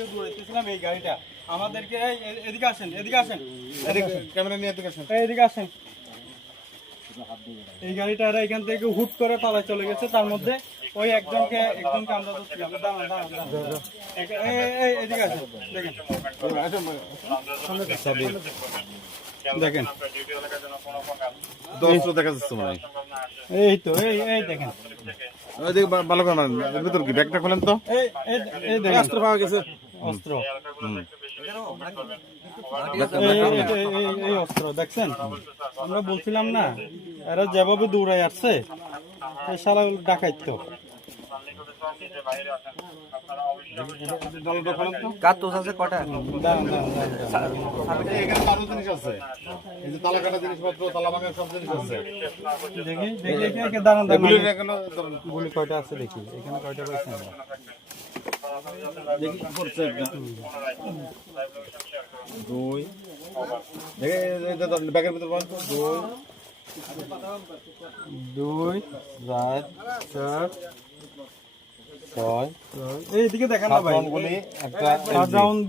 এই গাড়িটা আমাদেরকে এদিকে আসেন ক্যামেরা নিয়ে এদিকে আসেন এই গাড়িটা এখান থেকে হুট করে পালায় চলে গেছে। তার মধ্যে ওই একজনকে আমরা ধরছিলাম। এদিকে আসেন দেখেন দেখা যাচ্ছে মনে হয়। এই তো এই দেখেন ভালো করে এর ভিতর কি ব্যাগটা খোলেন তো। এই দেখেন অস্ত্র পাওয়া গেছে। অস্ত্র এই অস্ত্র দেখছেন। আমরা বলছিলাম না এরা যেভাবে দৌড়াই আসছে শালা ডাকাইত তো। কার্তুজ আছে কটা? গুলি কয়টা আছে দেখি এখানে কয়টা পাইছি আমরা। দুই ব্যাগের ভিতর দুই রাত চার এইদিকে দেখেন না ভাই, একটা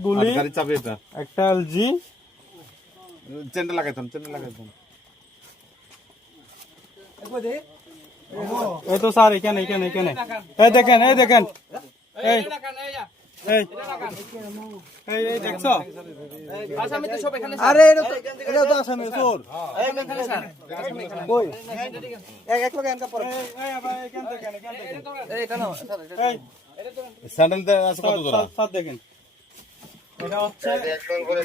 গুলি গাড়ি চাবি, এটা একটা এলজি চেনটা লাগাইতাম এই তো স্যার এখানে এই দেখেন এই দেখছো। আরে এটা তো আসামি চোর। কই এক লোক এনকা পড়ে এই কেন এই স্যান্ডেলটা আছে কত জোড়া স্যার দেখেন এটা হচ্ছে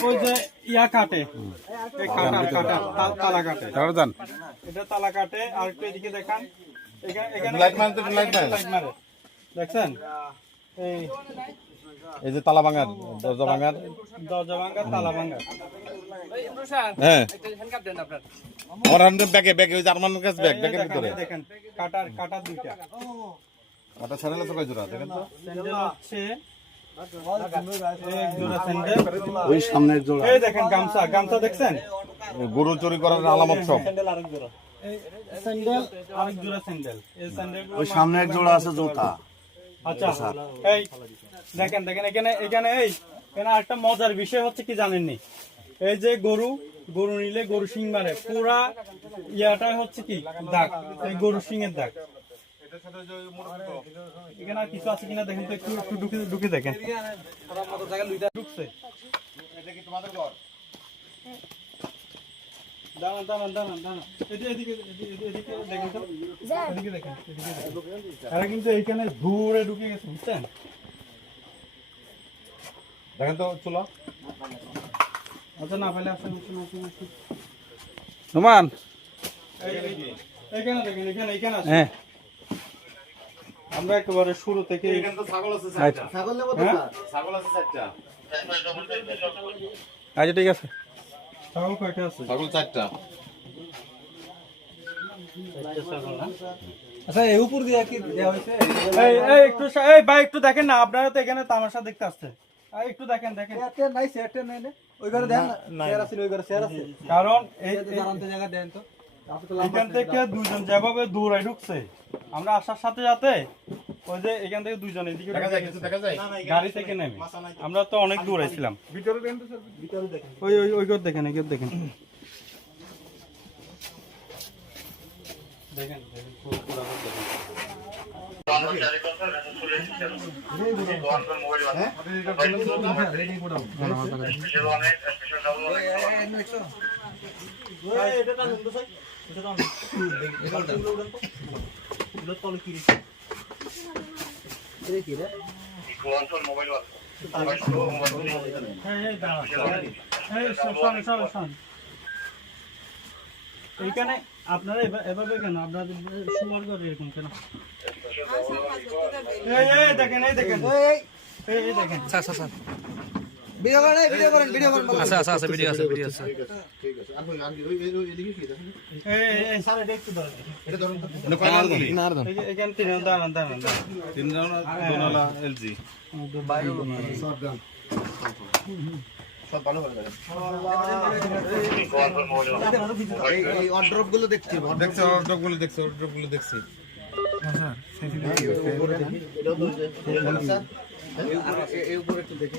ওই যে ইয়া কাটে এই কাটা তালা কাটে এটা তালা কাটে। আর একটু এদিকে দেখান এখানে লাইট মারে দেখছেন এই যে তালা ভাঙার দরজা ভাঙার তালা ভাঙার। হ্যাঁ আমার হান্ডে ব্যাগে ওই জার্মানের কাছে ব্যাগের ভিতরে দেখেন কাটার দুইটা ওটা স্যান্ডেল আছে কয় জোড়া দেখেন তো। স্যান্ডেল হচ্ছে এক জোড়া স্যান্ডেল, ওই সামনের জোড়া। এই দেখেন গামছা দেখছেন, গরু চুরি করার আলামত সব। স্যান্ডেল আরেক জোড়া স্যান্ডেল। এই স্যান্ডেল ওই সামনে এক জোড়া আছে জুতা। আচ্ছা এই দেখেন এখানে আরেকটা মজার বিষয় হচ্ছে কি জানেননি, এই যে গরু নিলে গরু শিং মারে, পুরা ইয়াটা হচ্ছে কি দাগ, এই গরু শিংয়ের দাগ। এখানে আর কিছু আছে কিনা দেখেন তো, একটু ঢুকে দেখেন। ঢুকছে দাঁড়ান এদিকে দেখেন তো, এদিকে দেখেন এরা কিন্তু এইখানে ঘুরে ঢুকে গেছে বুঝছেন। দেখেন তো চলো। আচ্ছা না পেলে আসেন নোমান এইখানে দেখেন এখানে আছে। আমরা একেবারে শুরু থেকে এখানে তো ছাগল আছে ছাগল নেব তো ছাগল আছে 4টা। আচ্ছা ঠিক আছে। ছাগল কয়টা আছে? ছাগল 4টা। আচ্ছা এই উপর দিয়ে কি দেয়া হইছে? এই ভাই একটু দেখেন না, আপনারা তো এখানে তামাশা দেখতে আসছে, একটু দেখেন সেটা নাই না ওই ঘরে দেন না শেয়ার আছে ওই ঘরে শেয়ার আছে। কারণ এই জানাতে জায়গা দেন তো এখান থেকে দুইজন যেভাবে দৌড়াই ঢুকছে, আমরা আসার সাথে সাথে ওই যে এখান থেকে দুইজন এদিকে দেখা যায় গাড়ি থেকে নেমে আমরা তো অনেক দৌড়াইছিলাম। ভিতরে দেন তো স্যার, ভিতরে দেখেন। ওই ঘর দেখেন পুরো ঘর এইখানে আপনারা এভাবে কেন আপনাদের সুমার করে এরকম কেন? দেখেন দেখেন ভিডিও করেন আচ্ছা ভিডিও আছে ঠিক আছে। আর ওই এদিকে কি দেখেন স্যার এটা একটু ধরেন, এটা ধরুন তো না কয়লার গুলি এখানে দাঁড়ান তিন জন দোনালা এলজি শর্ট গান সব ভালো করে দেখেন। এই অর্ডার গুলো দেখছি অর্ডার গুলো দেখছি এই উপরে একটু দেখি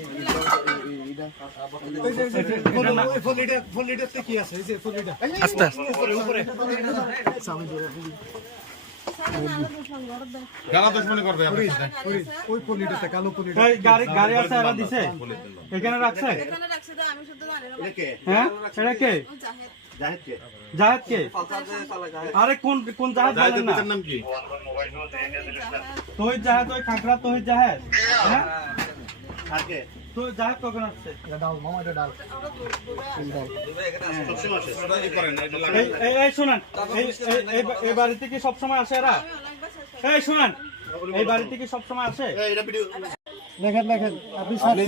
গালা দুশ্মনী করবে আপনি। ওই পলিটাতে কালো পলি এই গাড়ি আছে এরা দিছে এখানে রাখছে হ্যাঁ এটা কে জাহেদ কে আরে কোন জাহেদ বলেন জাহিদের না পিতার নাম কি? তহিদ জাহেদ ওই খাগড়া তহিদ জাহেদ হ্যাঁ তো জাহেদ কখন আসছে ডাল মামা এটা ডাল এই করেন, এটা লাগান। এই শুনেন এই বাড়িতে কি সবসময় আসে এরা এই শুনেন এই বাড়িতে কি সবসময় আসে দেখেন আপনি আপনি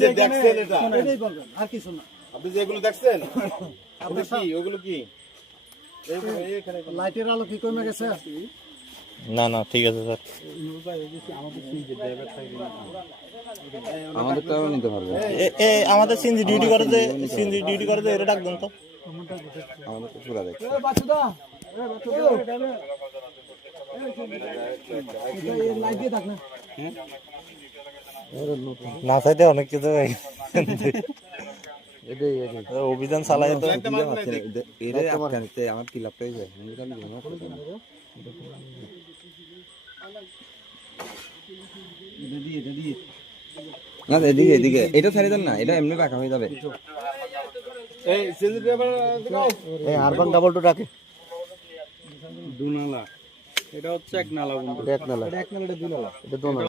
যে দেখছেন এটা, এটাই বলবেন আর কিছু না আপনি যে এগুলো দেখছেন, ওগুলো কি? লাইটের আলো কি কমে গেছে না না ঠিক আছে স্যার আমাদের তো নিতে পারবে আমাদের সিএনজি ডিউটি করে যে এটা ডাক দেন তো আমাদের তো পুরা দেখ বাচ্চুদা লাইট দিয়ে থাক না না চাইতে অনেক কিছু অভিযান চালাই তো আমার কি লাভ পেয়েছে না এদিকে এদিকে এটা ছেড়ে দেন না এটা এমনি রাখা হয়ে যাবে এই সিএনজি ড্রাইভার এই আরবান ডাবল টু ডাকে দুনালা এটা হচ্ছে এক নালা বন্ধু এক নালা এটা দুই নালা এটা দো নালা